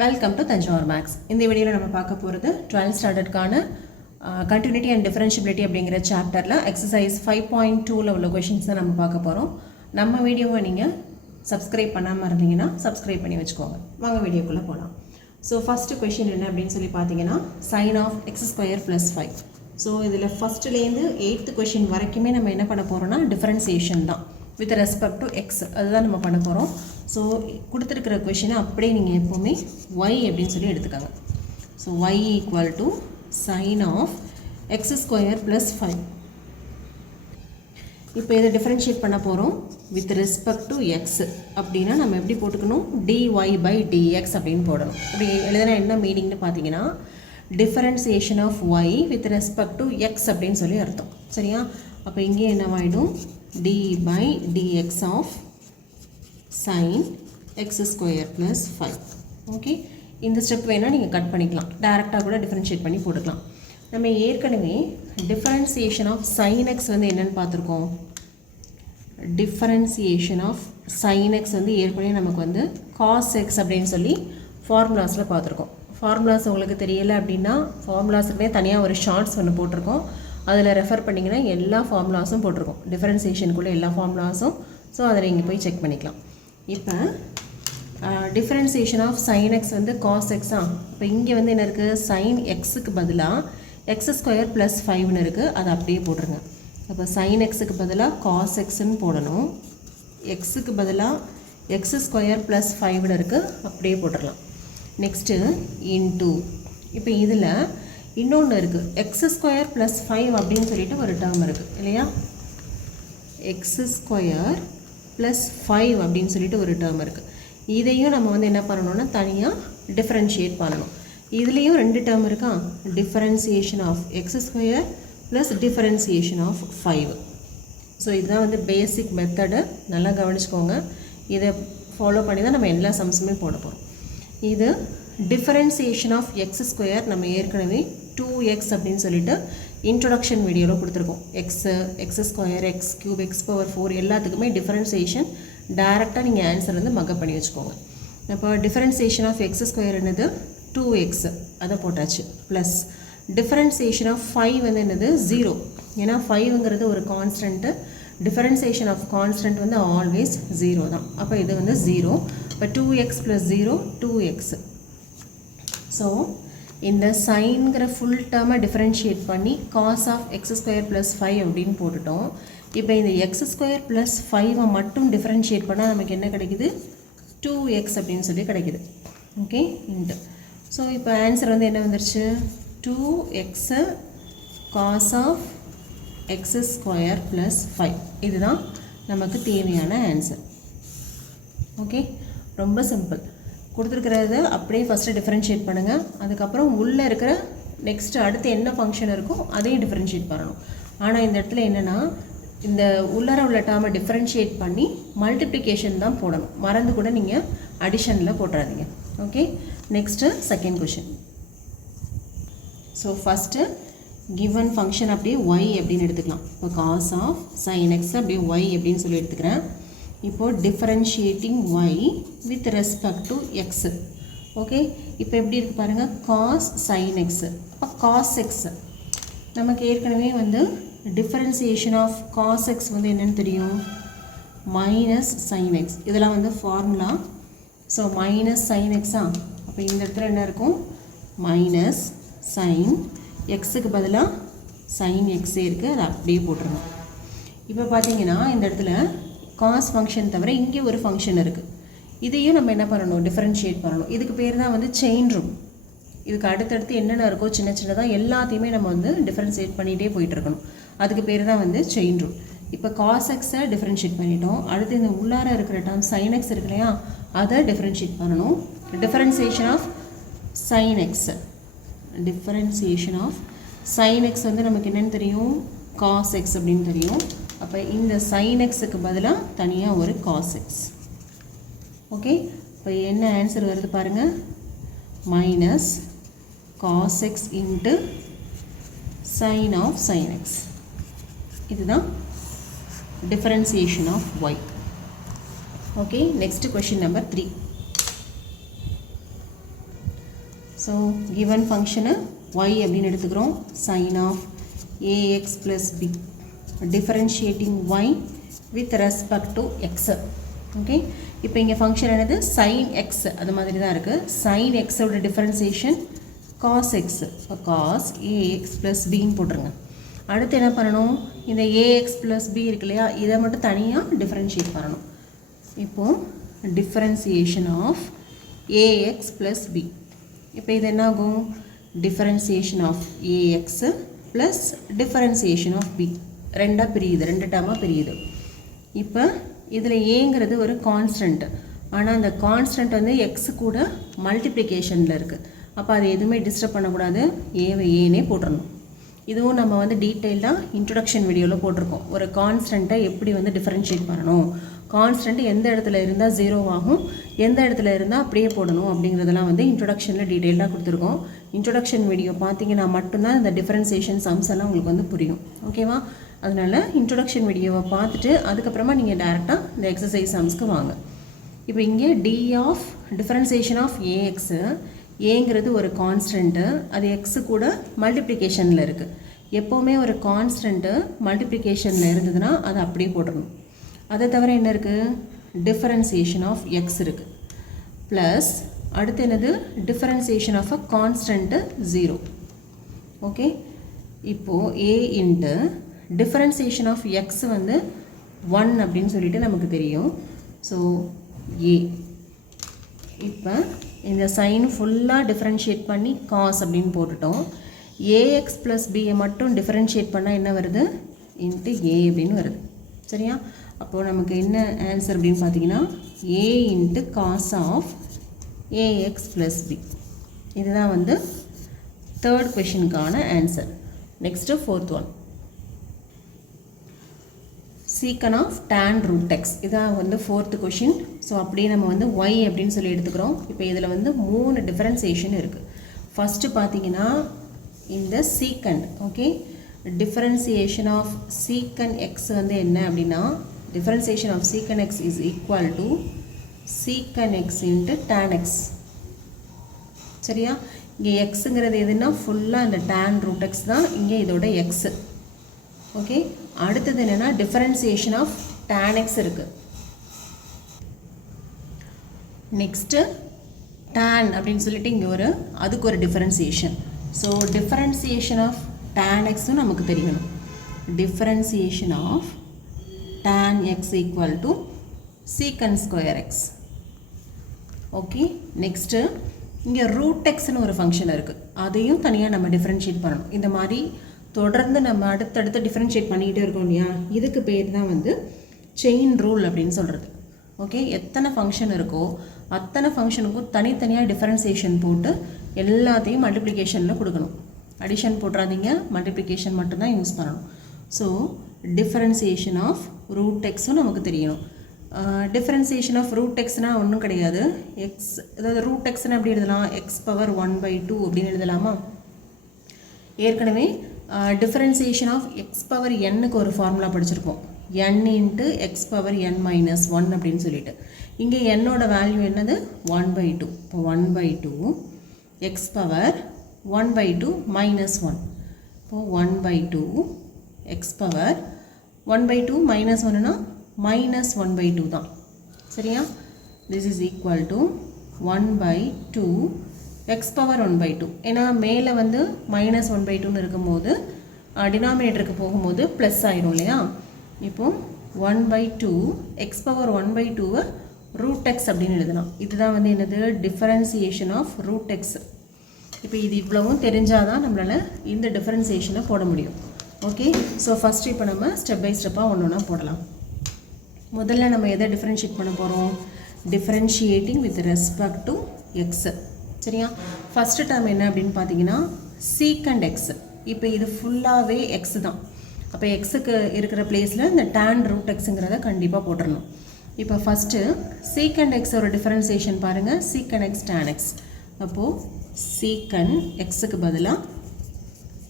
Welcome to Thanjavur maths. இந்த வீடியோவில் நம்ம பார்க்க போகிறது 12th ஸ்டாண்டர்டுக்கான கண்டினியூட்டி அண்ட் டிஃபரன்ஷியபிலிட்டி அப்படிங்கிற சாப்டரில் எக்ஸசைஸ் 5.2ல் உள்ள கொஷின்ஸ் தான் நம்ம பார்க்க போகிறோம். நம்ம வீடியோவை நீங்கள் சப்ஸ்கிரைப் பண்ணாமல் இருந்தீங்கன்னா சப்ஸ்கிரைப் பண்ணி வச்சுக்கோங்க. வாங்க வீடியோக்குள்ளே போகலாம். ஸோ ஃபஸ்ட்டு கொஷின் என்ன அப்படின்னு சொல்லி பார்த்தீங்கன்னா sine of x square plus 5. So இதில் ஃபஸ்ட்டுலேருந்து 8th கொஷின் வரைக்குமே நம்ம என்ன பண்ண போகிறோம்னா டிஃபரன்சியேஷன் தான் வித் ரெஸ்பெக்ட் டு எக்ஸ், அதுதான் நம்ம பண்ண போகிறோம். ஸோ கொடுத்துருக்கிற கொஷினை அப்படியே நீங்கள் எப்போவுமே ஒய் அப்படின்னு சொல்லி எடுத்துக்கோங்க. So y equal to sine of x square plus 5. இப்போ இதை டிஃப்ரென்ஷியேட் பண்ண போகிறோம் வித் ரெஸ்பெக்ட் டு எக்ஸ் அப்படின்னா நம்ம எப்படி போட்டுக்கணும், டிஒய் பை டிஎக்ஸ் அப்படின்னு போடணும். இப்படி எழுதுனா என்ன மீனிங்னு பார்த்தீங்கன்னா differentiation of y with respect to x அப்படின்னு சொல்லி அர்த்தம். சரியா? அப்போ இங்கே என்னவாயிடும், d by dx of sin x square plus 5. Okay, இந்த ஸ்டெப் வேணால் நீங்கள் கட் பண்ணிக்கலாம், டேரெக்டாக கூட டிஃப்ரென்ஷியேட் பண்ணி போட்டுக்கலாம். நம்ம ஏற்கனவே டிஃபரன்சியேஷன் ஆஃப் sin x வந்து என்னென்னு பார்த்துருக்கோம். டிஃபரன்சியேஷன் ஆஃப் sin x வந்து ஏற்கனவே நமக்கு வந்து cos x அப்படின்னு சொல்லி ஃபார்முலாஸில் பார்த்துருக்கோம். ஃபார்முலாஸ் உங்களுக்கு தெரியலை அப்படின்னா ஃபார்முலாஸுக்குனே தனியாக ஒரு ஷார்ட்ஸ் ஒன்று போட்டிருக்கோம், அதில் ரெஃபர் பண்ணிங்கன்னா எல்லா ஃபார்முலாஸும் போட்டிருக்கோம், டிஃபரன்சியேஷனுக்குள்ளே எல்லா ஃபார்முலாஸும். ஸோ அதை நீங்கள் போய் செக் பண்ணிக்கலாம். இப்போ டிஃபரன்சியேஷன் ஆஃப் சைன் எக்ஸ் வந்து காஸ் எக்ஸா. இப்போ இங்கே வந்து என்ன இருக்குது, சைன் எக்ஸுக்கு பதிலாக எக்ஸ் ஸ்கொயர் ப்ளஸ் 5ன்னு இருக்குது, அதை அப்படியே போட்டுருங்க. அப்போ சைன் எக்ஸுக்கு பதிலாக காஸ் எக்ஸ்ன்னு போடணும், எக்ஸுக்கு பதிலாக எக்ஸ் ஸ்கொயர் ப்ளஸ் 5ன்னு இருக்குது, அப்படியே போட்டுடலாம். நெக்ஸ்ட்டு இன்டூ, இப்போ இதில் இன்னொன்று இருக்குது, எக்ஸ் ஸ்கொயர் ப்ளஸ் 5 அப்படின்னு சொல்லிட்டு ஒரு டேர்ம் இருக்குது இல்லையா. எக்ஸ் ஸ்கொயர் ப்ளஸ் 5 அப்படின்னு சொல்லிட்டு ஒரு டேர்ம் இருக்குது. இதையும் நம்ம வந்து என்ன பண்ணணும்னா தனியாக டிஃப்ரென்ஷியேட் பண்ணணும். இதுலேயும் 2 டேர்ம் இருக்கா, differentiation of x square plus differentiation of 5. So இதுதான் வந்து பேசிக் மெத்தடு, நல்லா கவனிச்சுக்கோங்க. இதை ஃபாலோ பண்ணி தான் நம்ம எல்லா சம்ஸுமே போட போகிறோம். இது டிஃபரன்சியேஷன் ஆஃப் எக்ஸ் ஸ்கொயர் நம்ம ஏற்கனவே 2x அப்படின்னு சொல்லிட்டு இன்ட்ரொடக்ஷன் வீடியோவில் கொடுத்துருக்கோம். X square, X cube, X power 4 எல்லாத்துக்குமே டிஃபரன்சியேஷன் டைரெக்டாக நீங்கள் ஆன்சர் வந்து மக்கப் பண்ணி வச்சுக்கோங்க. இப்போ டிஃபரன்சியேஷன் ஆஃப் எக்ஸ் ஸ்கொயர் என்னது 2x, அதை போட்டாச்சு. ப்ளஸ் டிஃபரன்சியேஷன் ஆஃப் 5 வந்து என்னது 0, ஏன்னா 5ங்கிறது ஒரு கான்ஸ்டன்ட்டு, டிஃபரன்சியேஷன் ஆஃப் கான்ஸ்டன்ட் வந்து ஆல்வேஸ் 0 தான். அப்போ இது வந்து 0. இப்போ 2x ப்ளஸ் 0 2x. ஸோ இந்த சைன்கிற ஃபுல் டேர்மை டிஃபரன்ஷியேட் பண்ணி cos of x square plus 5 அப்படின்னு போட்டுட்டோம். இப்போ இந்த எக்ஸ் ஸ்கொயர் ப்ளஸ் 5 மட்டும் டிஃபரன்ஷியேட் பண்ணால் நமக்கு என்ன கிடைக்குது, 2x அப்படின்னு சொல்லி கிடைக்குது. Okay, into. ஸோ இப்போ ஆன்சர் வந்து என்ன வந்துருச்சு, 2x cos of x square plus 5. இதுதான் நமக்கு தேவையான ஆன்சர். ஓகே, ரொம்ப சிம்பிள். கொடுத்துருக்கிறத அப்படியே ஃபஸ்ட்டு டிஃபரன்ஷியேட் பண்ணுங்கள், அதுக்கப்புறம் உள்ளே இருக்கிற நெக்ஸ்ட்டு அடுத்து என்ன ஃபங்க்ஷன் இருக்கோ அதையும் டிஃபரன்ஷியேட் பண்ணணும். ஆனால் இந்த இடத்துல என்னென்னா இந்த உள்ளார உள்ள டேர்மை டிஃபரன்ஷியேட் பண்ணி மல்டிப்ளிகேஷன் தான் போடணும், மறந்து கூட நீங்கள் அடிஷனில் போட்டுறாதீங்க. Okay, next second question. So first given function அப்படியே ஒய் அப்படின்னு எடுத்துக்கலாம். இப்போ காஸ் ஆஃப் சைன் எக்ஸ் அப்படியே ஒய் அப்படின்னு சொல்லி எடுத்துக்கிறேன். இப்போது differentiating y with respect to x. Okay, இப்போ எப்படி இருக்குது பாருங்கள், காஸ் சைன் எக்ஸு. அப்போ காஸ் எக்ஸ் நமக்கு ஏற்கனவே வந்து டிஃபரன்சியேஷன் ஆஃப் காஸ் எக்ஸ் வந்து என்னென்னு தெரியும், மைனஸ் சைன் எக்ஸ். இதெல்லாம் வந்து ஃபார்முலா. ஸோ மைனஸ் சைன் எக்ஸா, அப்போ இந்த இடத்துல என்ன இருக்கும், மைனஸ் சைன் எக்ஸுக்கு பதிலாக சைன் எக்ஸே இருக்குது, அதை அப்படியே போட்டுருங்க. இப்போ பார்த்தீங்கன்னா இந்த இடத்துல காஸ் ஃபங்க்ஷன் தவிர இங்கே ஒரு ஃபங்க்ஷன் இருக்குது, இதையும் நம்ம என்ன பண்ணணும், டிஃபரன்ஷியேட் பண்ணணும். இதுக்கு பேர் தான் வந்து செயின் ரூல். இதுக்கு அடுத்தடுத்து என்னென்ன இருக்கோ சின்ன சின்னதாக எல்லாத்தையுமே நம்ம வந்து டிஃபரன்ஷியேட் பண்ணிகிட்டே போயிட்டுருக்கணும், அதுக்கு பேர் தான் வந்து செயின் ரூல். இப்போ காஸ் எக்ஸை டிஃபரன்ஷியேட் பண்ணிட்டோம், அடுத்து இந்த உள்ளார இருக்கிற டேர்ம் சைன் எக்ஸ் இருக்கு இல்லையா, அதை டிஃபரன்ஷியேட் பண்ணணும். Differentiation of sign x, differentiation of sign x வந்து நமக்கு என்னென்னு தெரியும், காஸ் எக்ஸ் அப்படின்னு தெரியும். அப்போ இந்த சைன் எக்ஸுக்கு பதிலாக தனியாக ஒரு காஸ் எக்ஸ். ஓகே, இப்போ என்ன ஆன்சர் வருது பாருங்கள், minus cos x into sin of sign x. இதுதான் differentiation of y. Okay, next question number 3. So given ஃபங்க்ஷனை y அப்படின்னு எடுத்துக்கிறோம். sin of ax plus b differentiating y with respect to x. Okay, இப்போ இங்கே function என்னது sin x, அது மாதிரி தான் இருக்குது. sin x ஓட டிஃபரன்சியேஷன் cos x, இப்போ cos ax plus bன்னு போட்டுருங்க. அடுத்து என்ன பண்ணணும், இந்த ax plus b இருக்கு இல்லையா, இதை மட்டும் தனியாக டிஃபரன்ஷியேட் பண்ணணும். இப்போது differentiation of ax plus b, இப்போ இது என்ன ஆகும், differentiation of ax plus differentiation of b, ரெண்டாக பிரியுது, ரெண்டு டேர்மாக பிரியுது. இப்போ இதில் ஏங்கிறது ஒரு கான்ஸ்டன்ட், ஆனால் அந்த கான்ஸ்டன்ட் வந்து எக்ஸு கூட மல்டிப்ளிகேஷனில் இருக்குது. அப்போ அது எதுவுமே டிஸ்டர்ப் பண்ணக்கூடாது, ஏவை ஏனே போட்டுடணும். இதுவும் நம்ம வந்து டீட்டெயில்டாக இன்ட்ரொடக்ஷன் வீடியோவில் போட்டிருக்கோம். ஒரு கான்ஸ்டண்ட்டை எப்படி வந்து டிஃபரன்ஷியேட் பண்ணணும், கான்ஸ்டன்ட் எந்த இடத்துல இருந்தால் 0 ஆகும், எந்த இடத்துல இருந்தால் அப்படியே போடணும் அப்படிங்கிறதெல்லாம் வந்து இன்ட்ரொடக்ஷனில் டீட்டெயிலாக கொடுத்துருக்கோம். இன்ட்ரொடக்ஷன் வீடியோ பார்த்தீங்கன்னா மட்டும்தான் இந்த டிஃபரன்சியேஷன் சம்ஸ் எல்லாம் உங்களுக்கு வந்து புரியும். ஓகேவா, அதனால் இன்ட்ரொடக்ஷன் வீடியோவை பார்த்துட்டு அதுக்கப்புறமா நீங்கள் டேரெக்டாக இந்த எக்ஸசைஸ் சம்ஸ்க்கு வாங்க. இப்போ இங்கே D of differentiation of a x, ஏங்கிறது ஒரு கான்ஸ்டன்ட்டு, அது எக்ஸு கூட மல்டிப்ளிகேஷனில் இருக்குது. எப்போவுமே ஒரு கான்ஸ்டன்ட்டு மல்டிப்ளிகேஷனில் இருந்ததுன்னா அதை அப்படியே போடணும். அதை தவிர என்ன இருக்குது, டிஃபரன்சியேஷன் ஆஃப் எக்ஸ் இருக்குது, ப்ளஸ் அடுத்து என்னது, differentiation of a constant 0. Okay, இப்போது a into differentiation of x வந்து 1 அப்படின்னு சொல்லிட்டு நமக்கு தெரியும். ஸோ ஏ, இப்போ இந்த சைன் ஃபுல்லாக டிஃபரன்ஷியேட் பண்ணி காஸ் அப்படின்னு போட்டுட்டோம். ஏஎக்ஸ் ப்ளஸ் பியை மட்டும் டிஃபரன்ஷியேட் பண்ணால் என்ன வருது, இன்ட்டு ஏ அப்படின்னு வருது. சரியா, அப்போது நமக்கு என்ன ஆன்சர் அப்படின்னு பார்த்தீங்கன்னா a into cos of a x plus b. இதுதான் வந்து தேர்ட் கொஷினுக்கான answer. Next fourth one, sec of tan root x, இதான் வந்து ஃபோர்த்து கொஷின். ஸோ அப்படியே நம்ம வந்து y அப்படின்னு சொல்லி எடுத்துக்கிறோம். இப்போ இதில் வந்து 3 டிஃபரன்சியேஷன் இருக்குது. ஃபஸ்ட்டு பார்த்தீங்கன்னா இந்த secant, okay, differentiation of secant x வந்து என்ன அப்படின்னா, differentiation of secant x is equal to secant x into tan x. சரியா, இங்கே எக்ஸுங்கிறது எதுனா ஃபுல்லாக இந்த tan root x தான் இங்கே இதோட எக்ஸு. ஓகே, அடுத்தது என்னென்னா டிஃபரன்சியேஷன் ஆஃப் tan x இருக்குது. நெக்ஸ்ட்டு tan அப்படின்னு சொல்லிட்டு இங்கே அதுக்கு ஒரு differentiation. So differentiation of tan xும் நமக்கு தெரியணும். Differentiation of tan x equal to secant square x. Okay, next இங்கே ரூட் எக்ஸ்னு ஒரு ஃபங்க்ஷன் இருக்குது, அதையும் தனியாக நம்ம டிஃபரன்ஷியேட் பண்ணணும். இந்த மாதிரி தொடர்ந்து நம்ம அடுத்தடுத்து டிஃபரன்ஷியேட் பண்ணிக்கிட்டே இருக்கோம் இல்லையா, இதுக்கு பேர் தான் வந்து செயின் ரூல் அப்படின்னு சொல்கிறது. ஓகே, எத்தனை ஃபங்க்ஷன் இருக்கோ அத்தனை ஃபங்க்ஷனுக்கும் தனித்தனியாக டிஃபரன்சியேஷன் போட்டு எல்லாத்தையும் மல்டிப்ளிகேஷனில் கொடுக்கணும். அடிஷன் போட்டுறாதீங்க, மல்டிப்ளிகேஷன் மட்டும்தான் யூஸ் பண்ணணும். ஸோ டிஃபரன்சியேஷன் ஆஃப் ரூட் எக்ஸும் நமக்கு தெரியணும். டிஃபரன்சியேஷன் ஆஃப் ரூட் எக்ஸ்னால் ஒன்றும் கிடையாது, எக்ஸ், அதாவது ரூட் எக்ஸ்னால் எப்படி எழுதலாம், எக்ஸ் பவர் 1/2 அப்படின்னு எழுதலாமா. ஏற்கனவே டிஃபரன்சியேஷன் ஆஃப் எக்ஸ் பவர் எண்ணுக்கு ஒரு ஃபார்முலா படிச்சிருப்போம், n into X power n minus 1 அப்படின்னு சொல்லிட்டு. இங்கே என்னோட வேல்யூ என்னது 1/2. இப்போ 1/2 எக்ஸ் பவர் 1/2 மைனஸ் 1. இப்போது 1/2 எக்ஸ் பவர் 1/2 மைனஸ் 1னா மைனஸ் 1/2 தான். சரியா, this is equal to 1/2 X power 1/2. ஏன்னா மேலே வந்து மைனஸ் 1/2ன்னு இருக்கும்போது டினாமினேட்டருக்கு போகும்போது ப்ளஸ் ஆயிரும் இல்லையா. இப்போது 1/2 எக்ஸ் பவர் 1/2 ரூட் எக்ஸ் அப்படின்னு எழுதலாம். இதுதான் வந்து என்னது, டிஃபரன்சியேஷன் ஆஃப் ரூட் எக்ஸ். இப்போ இது இவ்வளவும் தெரிஞ்சால் தான் நம்மளால் இந்த டிஃபரன்சியேஷனை போட முடியும். ஓகே, ஸோ ஃபஸ்ட்டு இப்போ நம்ம ஸ்டெப் பை ஸ்டெப்பாக ஒன்று ஒன்றா போடலாம். முதல்ல நம்ம எதை டிஃபரன்ஷியேட் பண்ண போகிறோம், differentiating with respect to x. சரியா, ஃபஸ்ட்டு டேர்ம் என்ன அப்படின்னு பார்த்தீங்கன்னா சீக்கண்ட் எக்ஸ். இப்போ இது ஃபுல்லாகவே எக்ஸு தான். அப்போ எக்ஸுக்கு இருக்கிற பிளேஸில் இந்த tan root xங்கிறத கண்டிப்பாக போட்டுடணும். இப்போ ஃபஸ்ட்டு சீக்கண்ட் எக்ஸோட டிஃபரன்சியேஷன் பாருங்கள், சீக்கண்ட் எக்ஸ் tan x. அப்போது சீக்கண்ட் எக்ஸுக்கு பதிலாக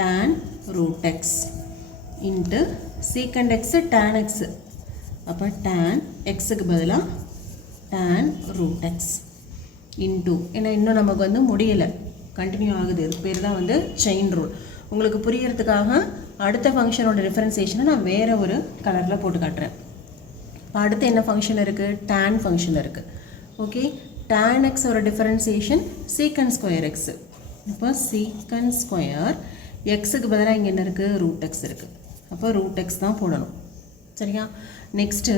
tan root x into secant x tan x. அப்போ tan எக்ஸுக்கு பதிலாக tan root x இன்ட்டு, ஏன்னா இன்னும் நமக்கு வந்து முடியலை, கண்டினியூ ஆகுது. இது பேர் தான் வந்து செயின் ரூல். உங்களுக்கு புரியறதுக்காக அடுத்த ஃபங்க்ஷனோட டிஃபரன்சியேஷனை நான் வேறு ஒரு கலரில் போட்டு காட்டுறேன். இப்போ அடுத்து என்ன ஃபங்க்ஷன் இருக்குது? tan ஃபங்க்ஷன் இருக்குது. ஓகே, tan x ஒரு டிஃபரன்சியேஷன் சீக்கன் ஸ்கொயர் எக்ஸு. இப்போ சீக்கன் ஸ்கொயர் எக்ஸுக்கு பதிலாக இங்கே என்ன இருக்குது? ரூட் எக்ஸ் இருக்குது. அப்போ ரூட் எக்ஸ் தான் போடணும். சரியா? நெக்ஸ்ட்டு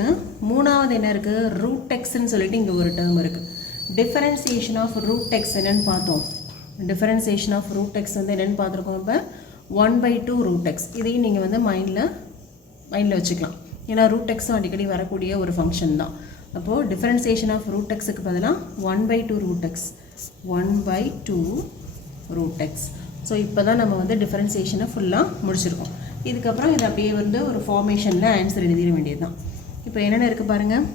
மூணாவது என்ன இருக்குது? ரூட் எக்ஸ்ன்னு சொல்லிட்டு இங்கே ஒரு டேர்ம் இருக்குது. டிஃபரன்சியேஷன் ஆஃப் ரூட் எக்ஸ் என்னென்னு பார்த்தோம். டிஃபரன்சியேஷன் ஆஃப் ரூட் எக்ஸ் வந்து என்னென்னு பார்த்துருக்கோம். இப்போ 1/2 ரூட் எக்ஸ். இதையும் நீங்கள் வந்து மைண்டில் வச்சுக்கலாம். ஏன்னா ரூட் எக்ஸும் அடிக்கடி வரக்கூடிய ஒரு ஃபங்க்ஷன் தான். அப்போது டிஃபரன்சியேஷன் ஆஃப் ரூட் எக்ஸுக்கு பதிலாக 1/2 root x, 1/2 root x. So இப்போ தான் நம்ம வந்து டிஃபரன்சியேஷனை ஃபுல்லாக முடிச்சிருக்கோம். இதுக்கப்புறம் இதை அப்படியே வந்து ஒரு ஃபார்மேஷனில் ஆன்சர் எழுதிட வேண்டியது தான். இப்போ என்னென்ன இருக்குது பாருங்கள்.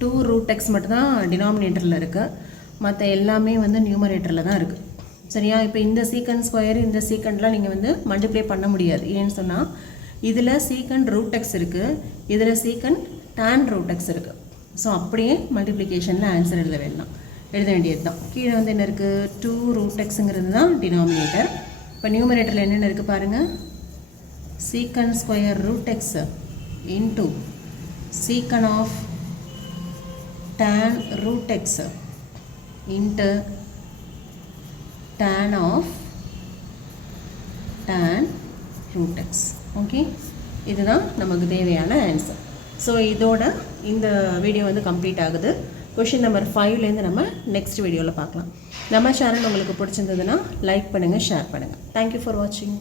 2 ரூட் எக்ஸ் மட்டும்தான் டினாமினேட்டரில் இருக்குது, மற்ற எல்லாமே வந்து நியூமரேட்டரில் தான் இருக்குது. சரியா? இப்போ இந்த சீக்கண்ட் ஸ்கொயர் இந்த சீக்கண்ட்லாம் நீங்கள் வந்து மல்டிப்ளை பண்ண முடியாது. ஏன்னு சொன்னால் இதில் சீக்கண்ட் ரூட் எக்ஸ் இருக்குது, இதில் சீக்கண்ட் tan ரூட் எக்ஸ் இருக்குது. ஸோ அப்படியே மல்டிப்ளிகேஷனில் ஆன்சர் எழுத வேண்டியது தான். கீழே வந்து என்ன இருக்குது? 2 ரூட் எக்ஸுங்கிறது தான் டினாமினேட்டர். இப்போ நியூமரேட்டரில் என்னென்ன இருக்குது பாருங்கள். Secant square root x into secant of tan root x into tan of tan root x. ஓகே, இதுதான் நமக்கு தேவையான ஆன்சர். ஸோ இதோட இந்த வீடியோ வந்து கம்ப்ளீட் ஆகுது. கொஷின் நம்பர் 5லேருந்து நம்ம நெக்ஸ்ட் வீடியோவில் பார்க்கலாம். நம்ம சேனல் உங்களுக்கு பிடிச்சிருந்ததுன்னா லைக் பண்ணுங்கள், ஷேர் பண்ணுங்கள். தேங்க்யூ ஃபார் வாட்சிங்.